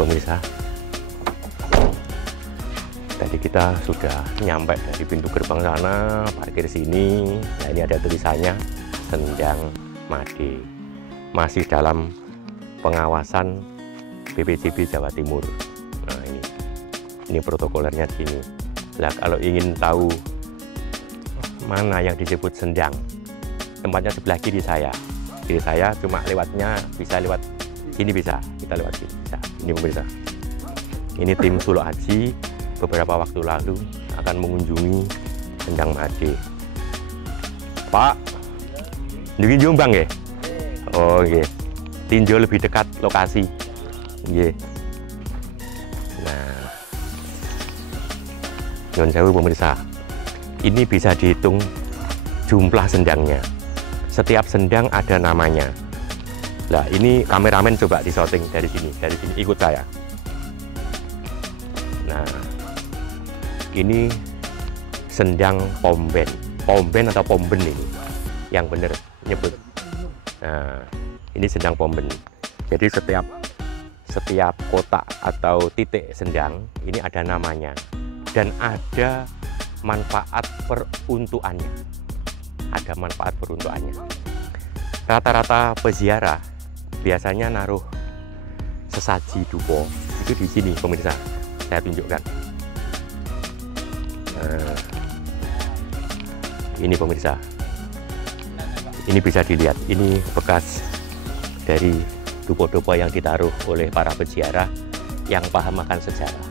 pemirsa, tadi kita sudah nyampe dari pintu gerbang sana, parkir sini. Nah, ini ada tulisannya Sendang Made, masih dalam pengawasan BPJB Jawa Timur. Nah, ini protokolernya gini. Nah, kalau ingin tahu mana yang disebut sendang, tempatnya sebelah kiri saya. Kiri saya cuma lewatnya bisa lewat sini, bisa kita lewat sini. Bisa. Ini pemirsa. Ini tim Suluk Haji beberapa waktu lalu akan mengunjungi Sendang Made. Pak, ini Jombang ya? Oh iya. Tinjau lebih dekat lokasi. Iya. Nah, nyuwun sewu pemirsa. Ini bisa dihitung jumlah sendangnya. Setiap sendang ada namanya. Nah, ini kameramen coba disorting dari sini ikut saya. Nah, ini sendang pomben atau pomben ini yang benar nyebut. Nah, ini sendang pomben. Jadi setiap kotak atau titik sendang ini ada namanya dan ada manfaat peruntukannya. Ada manfaat peruntukannya. Rata-rata peziarah biasanya naruh sesaji dupo itu di sini pemirsa. Saya tunjukkan. Nah, ini pemirsa. Ini bisa dilihat. Ini bekas dari dupo-dupo yang ditaruh oleh para peziarah yang paham akan sejarah.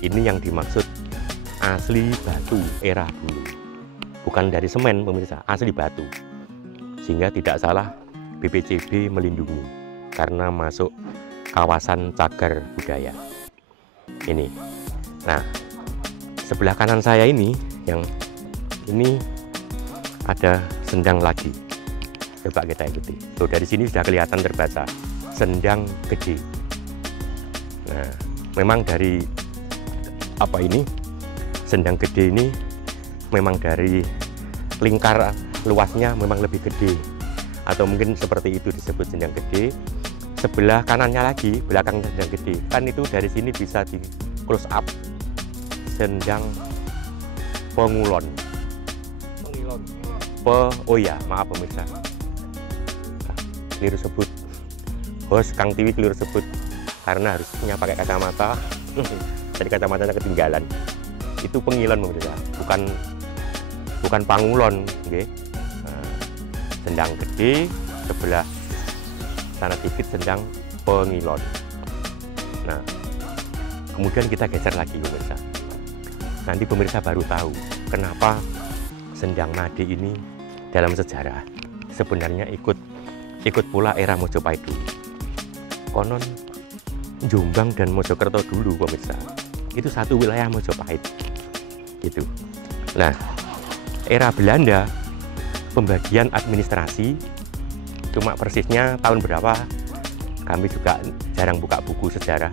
Ini yang dimaksud asli batu era dulu. Bukan dari semen pemirsa, asli batu. Sehingga tidak salah BPJB melindungi karena masuk kawasan cagar budaya. Ini. Nah, sebelah kanan saya ini ada sendang lagi. Coba kita ikuti. Tuh, dari sini sudah kelihatan terbaca sendang gede. Nah, memang dari sendang gede ini memang dari lingkar luasnya memang lebih gede, atau mungkin seperti itu disebut sendang gede. Sebelah kanannya lagi, belakang sendang gede, kan itu dari sini bisa di close up sendang pengulon. Oh ya, maaf pemirsa, keliru sebut. Host Kang Tiwi keliru sebut karena harusnya pakai kacamata. Jadi kacamatanya ketinggalan. Itu pengilon pemirsa, bukan pangulon, okay? Nah, sendang gede, sebelah sana dikit sendang pengilon. Nah, kemudian kita geser lagi pemirsa. Nanti pemirsa baru tahu kenapa Sendang Made ini dalam sejarah sebenarnya ikut pula era Mojopahit dulu. Konon Jombang dan Mojokerto dulu pemirsa itu satu wilayah Mojopahit gitu. Nah, era Belanda pembagian administrasi cuma persisnya tahun berapa kami juga jarang buka buku sejarah.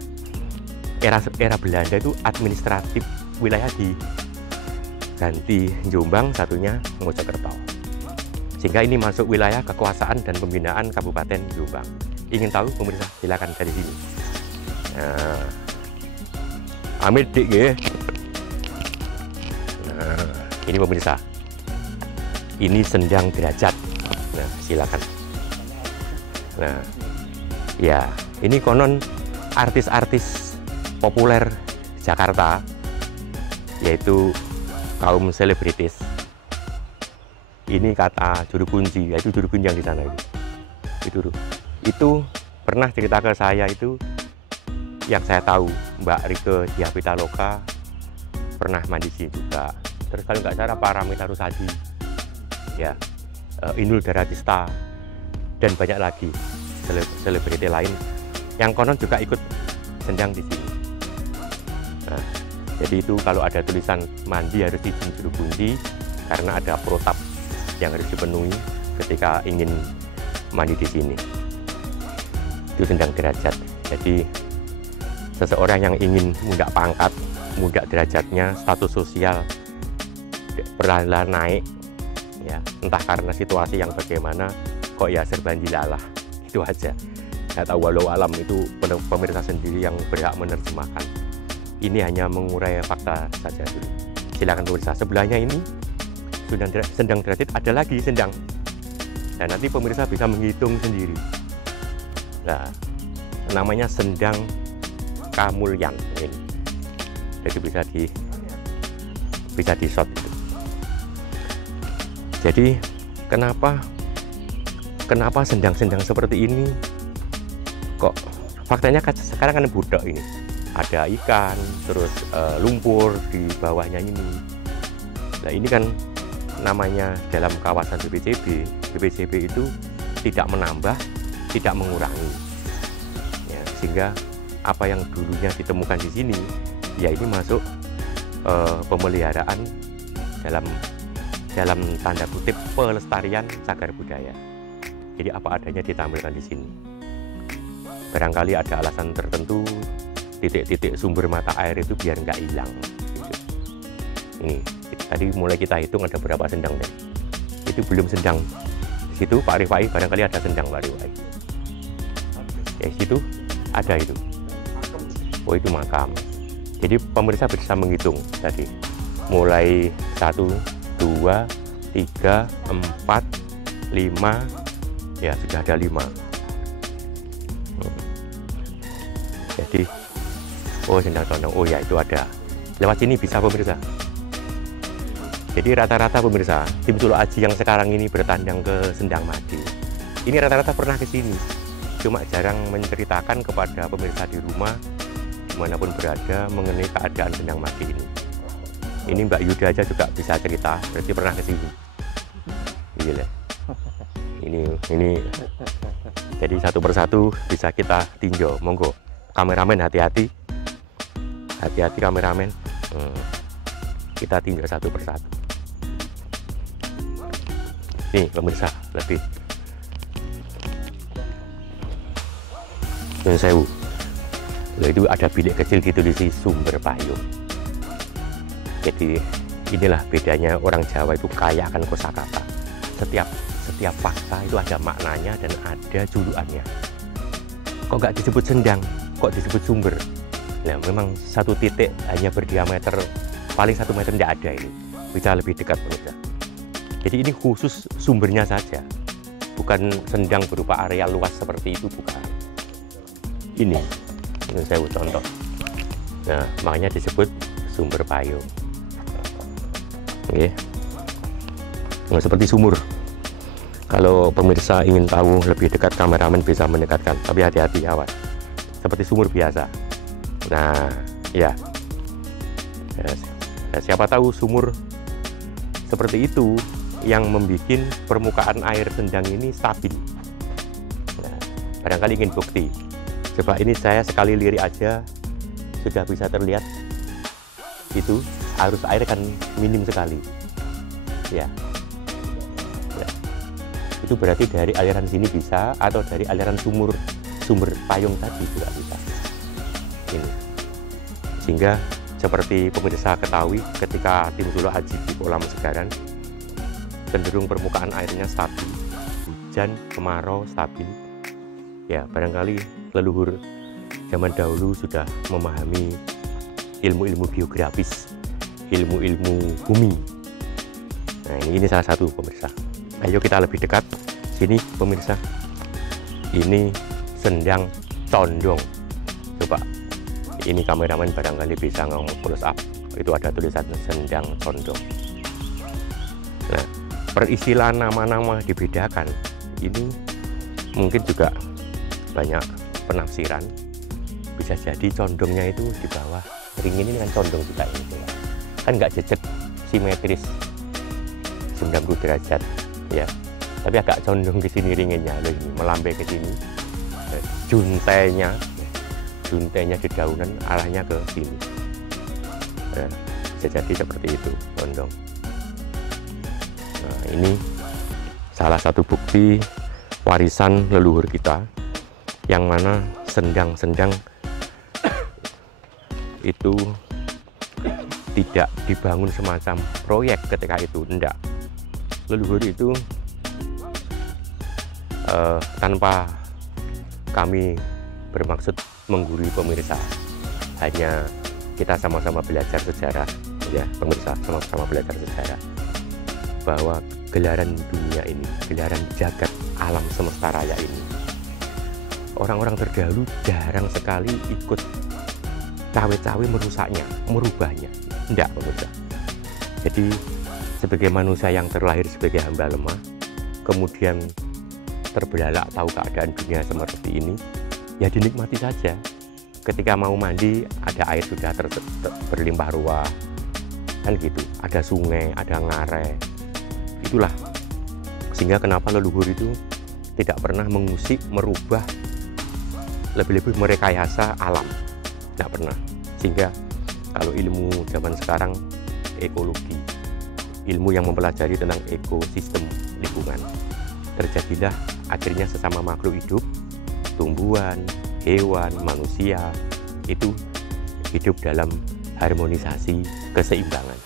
Era Belanda itu administratif wilayah diganti Jombang, satunya Mojokerto, sehingga ini masuk wilayah kekuasaan dan pembinaan Kabupaten Jombang. Ingin tahu pemirsa, silakan dari sini. Nah, amit dik ya. Nah, ini pemirsa, ini sendang derajat. Nah, silakan. Nah, ya, ini konon artis-artis populer Jakarta, yaitu kaum selebritis. Ini kata juru kunci, yaitu juru kunci yang di sana itu pernah cerita ke saya. Itu yang saya tahu, Mbak Rike Diapitaloka pernah mandi sini juga. Terus kalau nggak salah Paramita Rusadi, ya, Inul Daratista, dan banyak lagi selebriti lain yang konon juga ikut sendang di sini. Nah, jadi itu kalau ada tulisan mandi harus izin juru kunci karena ada protap yang harus dipenuhi ketika ingin mandi di sini. Itu sendang derajat. Jadi seseorang yang ingin mundak pangkat, mundak derajatnya, status sosial perlahan-lahan naik, ya, entah karena situasi yang bagaimana, kok ya serba dilalah, itu aja. Saya tahu walau alam itu pemirsa sendiri yang berhak menerjemahkan. Ini hanya mengurai fakta saja dulu. Silakan pemirsa. Sebelahnya ini sendang derajat, ada lagi sendang. Dan nanti pemirsa bisa menghitung sendiri. Nah, namanya sendang Kamulyan ini. Jadi bisa di shot. Jadi kenapa sendang-sendang seperti ini kok faktanya sekarang kan budak ini, ada ikan, terus lumpur di bawahnya ini. Nah ini kan namanya dalam kawasan BPJB itu tidak menambah, tidak mengurangi, ya, sehingga apa yang dulunya ditemukan di sini, ya ini masuk pemeliharaan dalam tanda kutip pelestarian cagar budaya. Jadi apa adanya ditampilkan di sini. Barangkali ada alasan tertentu, titik-titik sumber mata air itu biar nggak hilang. Ini tadi mulai kita hitung ada berapa sendang deh. Itu belum sendang. Di situ Pak Rifai barangkali ada sendang Pak Rifai. Ya situ ada itu. Oh itu makam. Jadi pemirsa bisa menghitung tadi. Mulai 1, 2, 3, 4, 5, ya sudah ada 5. Jadi, oh sendang condong, oh ya itu ada. Lewat sini bisa pemirsa. Jadi rata-rata pemirsa, tim Suluk Aji yang sekarang ini bertandang ke Sendang Made, ini rata-rata pernah ke sini. Cuma jarang menceritakan kepada pemirsa di rumah, dimanapun berada, mengenai keadaan Sendang Made ini. Ini Mbak Yuda aja juga bisa cerita, berarti pernah ke sini. Gila. Ini jadi satu persatu bisa kita tinjau. Monggo kameramen hati-hati kameramen. Kita tinjau satu persatu. Nih pemirsa, lebih yang sewu. Loh, itu ada bilik kecil ditulisi Sumber Payung. Jadi inilah bedanya orang Jawa itu kaya akan kosakata. Setiap fakta itu ada maknanya dan ada julukannya. Kok nggak disebut sendang, kok disebut sumber? Nah memang satu titik hanya berdiameter paling 1 meter, tidak ada ini. Bisa lebih dekat pemirsa. Jadi ini khusus sumbernya saja, bukan sendang berupa area luas seperti itu, bukan. Ini saya contoh. Nah makanya disebut Sumber Payung. Oke. Nah, seperti sumur. Kalau pemirsa ingin tahu lebih dekat, kameramen bisa mendekatkan, tapi hati-hati awas. Seperti sumur biasa. Nah, ya. Nah, siapa tahu sumur seperti itu yang membuat permukaan air sendang ini stabil. Nah, barangkali ingin bukti. Coba ini saya sekali lirik aja sudah bisa terlihat. Itu arus air kan minim sekali. Ya. Itu berarti dari aliran sini bisa, atau dari aliran sumber payung tadi juga bisa. Ini. Sehingga seperti pemirsa ketahui, ketika tim Suluk Aji di kolam Segaran, cenderung permukaan airnya stabil, hujan, kemarau stabil. Ya, barangkali leluhur zaman dahulu sudah memahami ilmu-ilmu geografis, ilmu-ilmu bumi. Nah, ini salah satu pemirsa. Ayo kita lebih dekat. Sini pemirsa. Ini Sendang Condong. Coba. Ini kameramen barangkali bisa nge-close up. Itu ada tulisan Sendang Condong. Nah, peristilahan nama-nama dibedakan. Ini mungkin juga banyak penafsiran. Bisa jadi condongnya itu di bawah ringin ini kan condong juga ini. Kan nggak jejak simetris 90 derajat. Ya, tapi agak condong ke sini ringinnya, loh ini melambai ke sini. Juntainya di daunan arahnya ke sini. Nah, bisa jadi seperti itu condong. Nah, ini salah satu bukti warisan leluhur kita, yang mana sendang-sendang itu tidak dibangun semacam proyek ketika itu, enggak. Leluhur itu tanpa kami bermaksud menggurui pemirsa, hanya kita sama-sama belajar sejarah ya pemirsa, sama-sama belajar sejarah bahwa gelaran dunia ini, gelaran jagat alam semesta raya ini, orang-orang terdahulu jarang sekali ikut cawe-cawe merusaknya, merubahnya. Enggak pemirsa. Jadi sebagai manusia yang terlahir sebagai hamba lemah, kemudian terbelalak tahu keadaan dunia seperti ini, ya dinikmati saja. Ketika mau mandi, ada air sudah berlimpah ruah, kan gitu. Ada sungai, ada ngarai. Itulah sehingga kenapa leluhur itu tidak pernah mengusik, merubah, lebih-lebih merekayasa alam, tidak pernah. Sehingga kalau ilmu zaman sekarang ekologi, ilmu yang mempelajari tentang ekosistem lingkungan, terjadilah akhirnya sesama makhluk hidup, tumbuhan, hewan, manusia itu hidup dalam harmonisasi keseimbangan.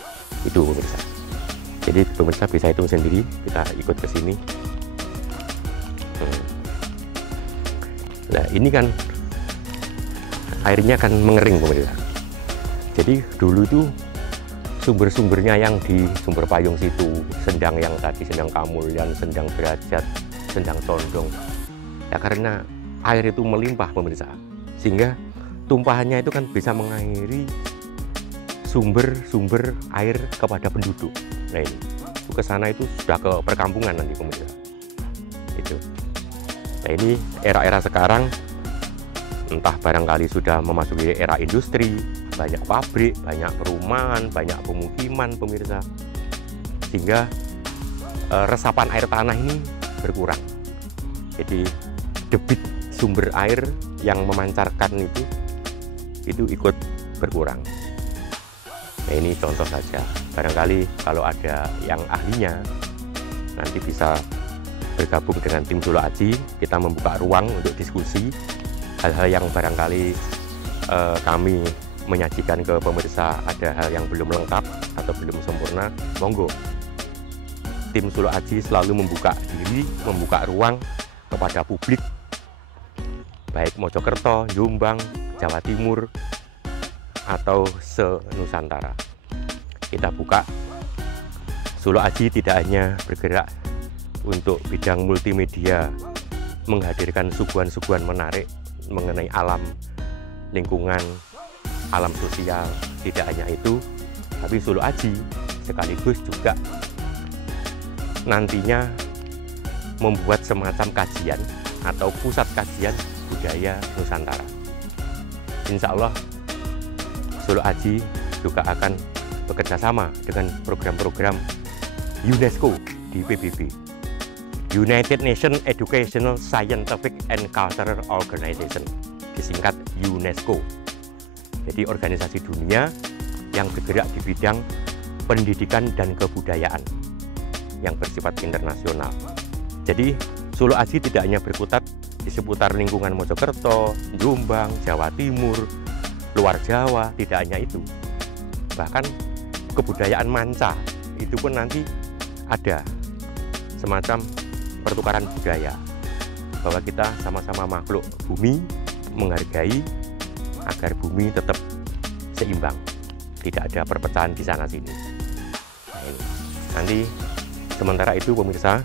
Itu pemirsa. Jadi pemirsa bisa hitung sendiri, kita ikut ke sini. Nah ini kan airnya kan mengering pemirsa. Jadi dulu itu sumber-sumbernya yang di Sumber Payung situ, Sendang yang tadi, Sendang Kamulyan, Sendang Derajat, Sendang Condong. Ya karena air itu melimpah pemirsa, sehingga tumpahannya itu kan bisa mengairi sumber-sumber air kepada penduduk. Nah ini ke sana itu sudah ke perkampungan nanti pemirsa. Itu. Nah ini era-era sekarang entah barangkali sudah memasuki era industri, banyak pabrik, banyak perumahan, banyak pemukiman pemirsa, sehingga resapan air tanah ini berkurang. Jadi debit sumber air yang memancarkan itu ikut berkurang. Nah ini contoh saja, barangkali kalau ada yang ahlinya nanti bisa bergabung dengan tim Solo Aji, kita membuka ruang untuk diskusi hal-hal yang barangkali kami menyajikan ke pemirsa ada hal yang belum lengkap atau belum sempurna, monggo. Tim Solo Aji selalu membuka diri, membuka ruang kepada publik, baik Mojokerto, Jombang, Jawa Timur, atau se-Nusantara. Kita buka. Solo Aji tidak hanya bergerak untuk bidang multimedia, menghadirkan suguhan-suguhan menarik mengenai alam, lingkungan, alam sosial. Tidak hanya itu, tapi Solo Aji sekaligus juga nantinya membuat semacam kajian atau pusat kajian budaya Nusantara. Insya Allah Solo Aji juga akan bekerja sama dengan program-program UNESCO di PBB, United Nations Educational, Scientific and Cultural Organization, disingkat UNESCO. Jadi organisasi dunia yang bergerak di bidang pendidikan dan kebudayaan yang bersifat internasional. Jadi Solo Aji tidak hanya berkutat di seputar lingkungan Mojokerto, Jombang, Jawa Timur, luar Jawa, tidak hanya itu. Bahkan kebudayaan manca itu pun nanti ada semacam pertukaran budaya, bahwa kita sama-sama makhluk bumi, menghargai agar bumi tetap seimbang, tidak ada perpecahan di sana sini. Nah, ini. Nanti sementara itu pemirsa,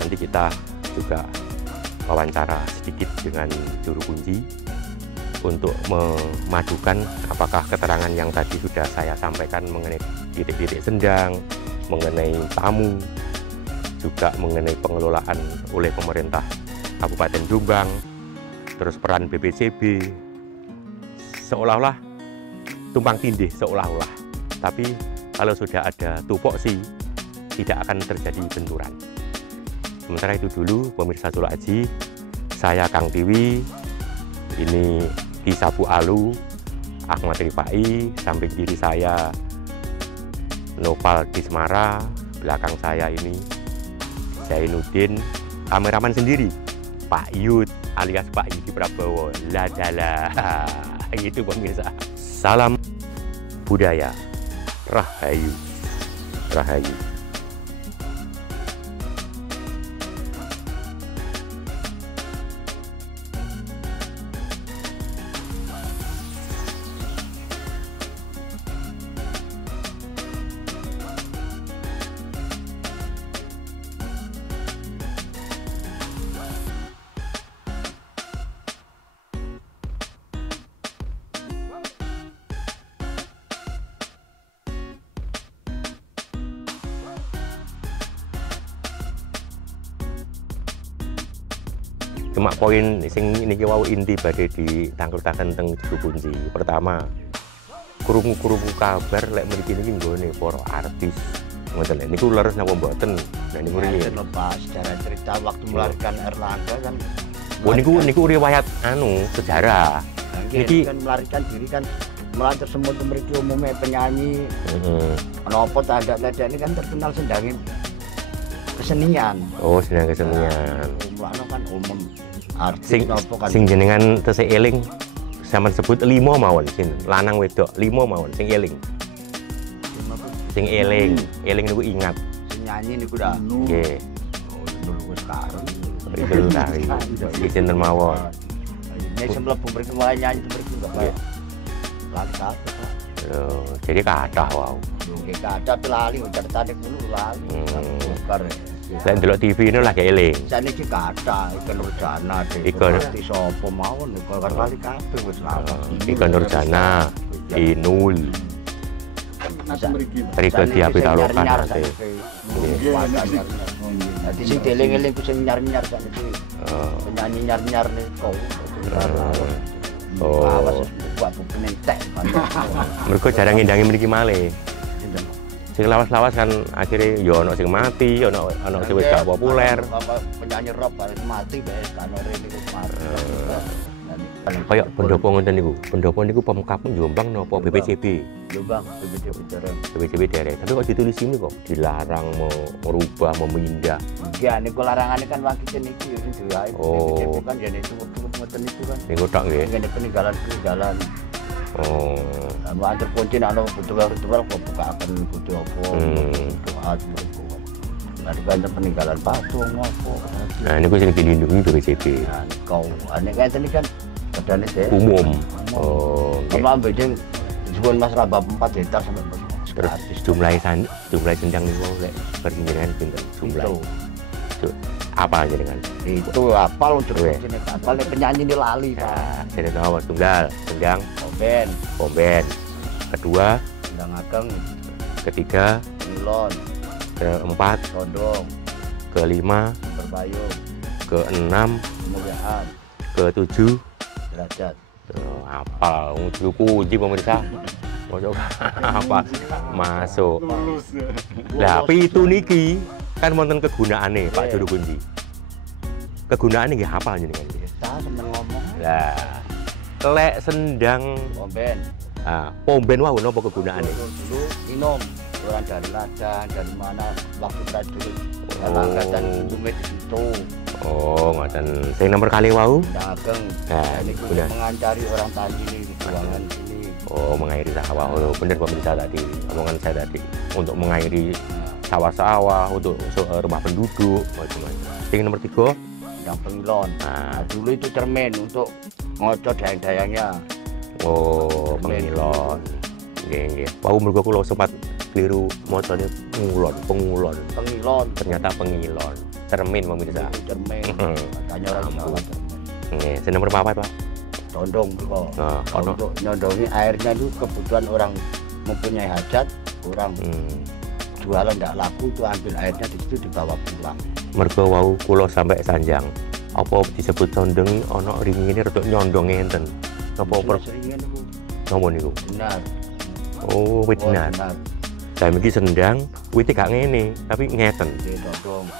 nanti kita juga wawancara sedikit dengan juru kunci untuk memadukan apakah keterangan yang tadi sudah saya sampaikan mengenai titik-titik sendang, mengenai tamu, juga mengenai pengelolaan oleh pemerintah Kabupaten Jombang, terus peran BPCB, seolah-olah tumpang tindih, seolah-olah. Tapi kalau sudah ada tupoksi, tidak akan terjadi benturan. Sementara itu dulu pemirsa Solo Aji, saya Kang Tiwi, ini Ki Sabu Alu, Ahmad Rifai, samping kiri saya Nopal Kismara, belakang saya ini Zainuddin, kameraman sendiri Pak Yud alias Pak Yudi Prabowo, ladala. Gitu pemirsa. Salam budaya, Rahayu, Rahayu. Cuma poin sing niki wau inti badhe ditangkletaken teng Juru Kunci. Pertama, krungu-krungu kabar lek mriki niki nggone para artis. Ngoten lho, niku leres napa mboten? Nah niku riyen lepas sejarah cerita waktu melarikan Erlangga kan. Oh niku riwayat sejarah. Niki kan melarikan diri kan melantar semua mriki umumnya penyanyi. Napa tanda ledek ini kan terkenal sendangin kesenian. Oh, sendang kesenian. Mulane kan umum artis napa kan. Sing jenengan tesih eling sampean sebut 5 mawon sin lanang wedok 5 mawon sing eling. Sing eling niku ingat. Sing nyanyi niku dah. Nggih. Oh, dulu sekarang. Itu tari. Iki sinten mawon. Nek sing mlebu mriki mulai nyanyi mriki kok. Lali kabeh, Pak. Oh, jadi kathah wae. Nggih kathah lali ceritane kulo lali. Lek ndelok TV ini lagi eling. Saniki kathah Ika Nurjana Ika sapa mawon kok lali kabeh wis lali. Ika Nurjana, Inul. Riko Diapitaloka nate. Dadi sing eling-eling ku sing nyar-nyar saniki. Penyanyi nyar-nyar niku. Oh. Awas buat bukune entek. Mergo jarang ngindangi mriki malih. Sing lawas-lawas kan akhirnya ya ono sing mati, ono sing wis gak populer. Penyanyi rock harus mati wis kan ora niku mati. Kayak pendopo ngoten niku. Pendopo niku pemkapmu Jombang napa BPCB? Jombang, BPCB dereng. BPCB dereng. Tapi kok ditulis ini kok dilarang mau merubah, mau memindah. Ya niku larangane kan wakil niki ya sing diwae. BPCB kan ya niku ngoten niku kan. Niku tok nggih. Ngene peninggalan. Oh. Mau antar kunci ana betul-betul kok bukaken kudu apa. Doa niku. Ada banyak peninggalan patung apa. Nah niku sing dilindungi BPCB. Nah, kau ane kan ini kan padane umum. Oh, nggih. Sama bedeng disebut Mas Rabab 4 hektar sampai terus jumlah sendang niku lek perjenengan pinten jumlah. Apa jenengan? Itu apal untuk sini apal penyanyi di lali Pak. Jadi nomor tunggal, sendang, pomben. Kedua, sendang ageng. Ketiga, milon. Keempat, condong. Kelima, berbayung. Keenam, kemuliaan. Ketujuh, derajat. Apa? Juru kunci pemirsa. Apa? Masuk. Lah, pitu niki kan wonten kegunaane Pak Juru Kunci. Kegunaane nggih apa jenengan? Kita seneng ngomong. Lah, lek sendang pomben. Pomben wau napa kegunaane? Dulu minum orang dari ladang dari mana waktu prajurit. Angkatan umumnya di situ. Oh, ngoten. Sing nomor kali wau? Dagang. Ini guna mengancari orang tadi di ruangan sini. Oh, mengairi sawah. Oh, bener pemirsa tadi. Omongan saya tadi untuk mengairi sawah-sawah, untuk rumah penduduk, macam-macam. Sing nomor 3? Yang pengilon. Nah, dulu itu cermin untuk ngocok dayang-dayangnya. Oh, pengilon. Nggih. Wau mergo kula sempat keliru mocone pengulon. Ternyata pengilon. Cermin pemirsa. Cermin. Katanya orang Jawa cermin. Nggih, sing nomor 4, Pak? Condong kok. Untuk nyondongi airnya itu kebutuhan orang mempunyai hajat, orang jualan ndak laku itu ambil airnya di situ dibawa pulang. Mergo wau kula sampai sanjang. Apa disebut condongi ana ringine rada nyondong enten. Napa seringe niku? Napa niku? Benar. Oh, benar. Saya mikir sendang, wite gak ngene, tapi ngeten.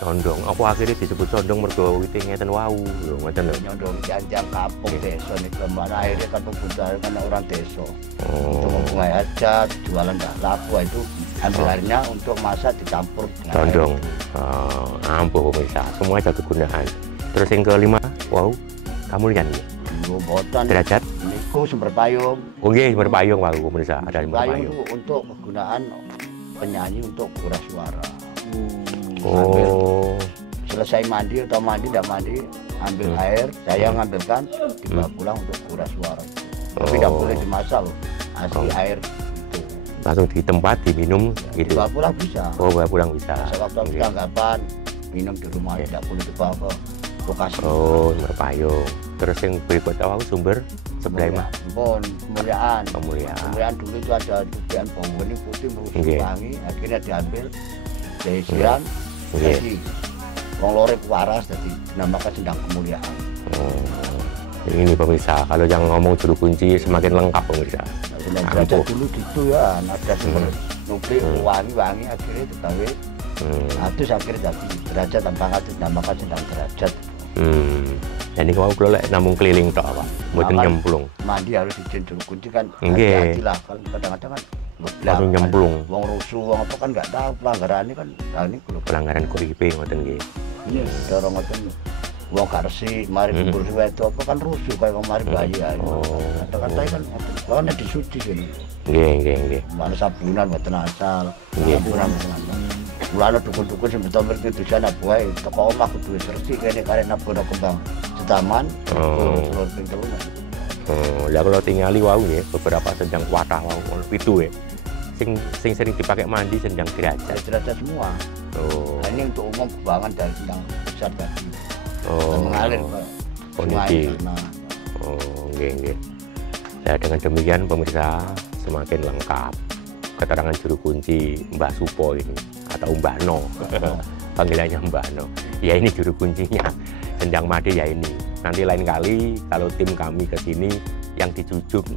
Condong. Apa akhirnya disebut condong mergo wite ngeten wau, lho ngoten lho. Nyondong janjang kampung desa niku mana akhirnya kan kebutuhan kan orang desa. Untuk mempunyai hajat, jualan ndak laku itu ambil airnya untuk masak dicampur dengan condong. Ampuh pemirsa, semua ada kegunaan. Terus yang kelima, wow, kamu lihat nih. Botan. Derajat. Niku sumber payung. Oh iya, sumber payung wow, pemirsa. Ada sumber payung. Itu untuk kegunaan penyanyi untuk kuras suara. Oh. Selesai mandi atau mandi tidak mandi, ambil air, saya ngambilkan dibawa pulang untuk kuras suara. Tapi tidak boleh dimasak loh. Asli air itu. Langsung di tempat diminum gitu. Dibawa pulang bisa. Oh, bawa pulang bisa. Waktu tanggapan minum di rumah tidak boleh dibawa ke lokasi. Oh, sumber payung. Terus yang berikutnya wow, sumber sebelah mana? Kemuliaan dulu itu ada cucian bau ini putih merusuk wangi, akhirnya diambil, diisian, jadi wong lore waras jadi dinamakan sendang kemuliaan. Ini pemirsa, kalau yang ngomong juru kunci semakin lengkap pemirsa. Derajat dulu gitu ya, ada nukli wangi-wangi akhirnya tetapi terus akhirnya jadi derajat tanpa kata dinamakan sendang derajat. Jadi kalau lek namung keliling tok Pak, mboten nyemplung. Mandi harus izin juru kunci kan. Nggih. Hati-hati lah kan kadang-kadang kan Langsung nyemplung. Wong rusuh wong apa kan nggak tahu pelanggaran ini kan. Nah ini kalau Pelanggaran kuripe ngoten nggih. iya dorong ngoten. Wong gak resik, mari kubur itu apa kan rusuh kayak wong mari bayi ae. Kata-kata kan kan disuci gini. Nggih. Mana sabunan mboten asal. Nggih. Sabunan mboten asal. Mulane dukun-dukun sing betul ngerti tujuan apa wae. Teko omah kudu resik kene karek nabur kembang setaman. Telur ping telu. Ya kalau tingali wau nggih beberapa sendang watah wau ono 7 ya. Sing sering dipakai mandi sendang derajat. Derajat semua. Nah, ini untuk umum buangan dari sendang besar tadi. Mengalir ke kondisi. Nggih. Ya dengan demikian pemirsa semakin lengkap keterangan juru kunci Mbah Supo ini atau Mbah No. Panggilannya Mbah No. Ya ini juru kuncinya Sendang Made ya ini. Nanti lain kali kalau tim kami ke sini yang dijujuk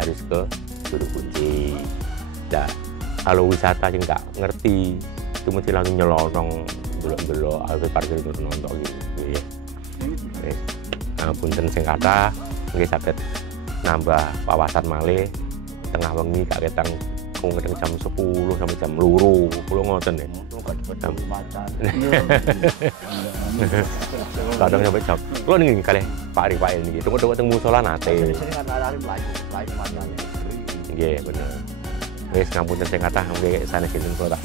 harus ke juru kunci. Nah, kalau wisata yang nggak ngerti itu mesti langsung nyelonong delok-delok atau parkir nonton gitu ya. Nah, punten sing kathah nggih saged nambah wawasan malih tengah wengi gak ketang kadang jam 10 sampai jam 2 kula ngoten ya. Kadang sampai jam. Kula niki kalih Pak Ari niki tunggu teng musala nate. Nggih bener. Wis ngapunten sing kathah nggih sanes sinten kula.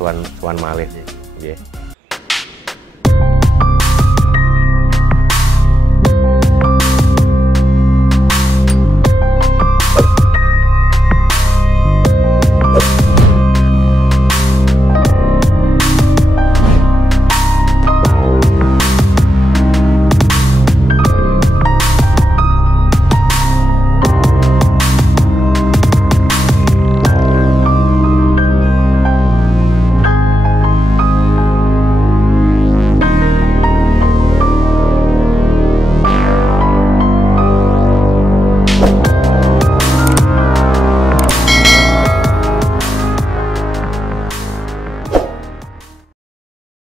Suwan malih. Nggih.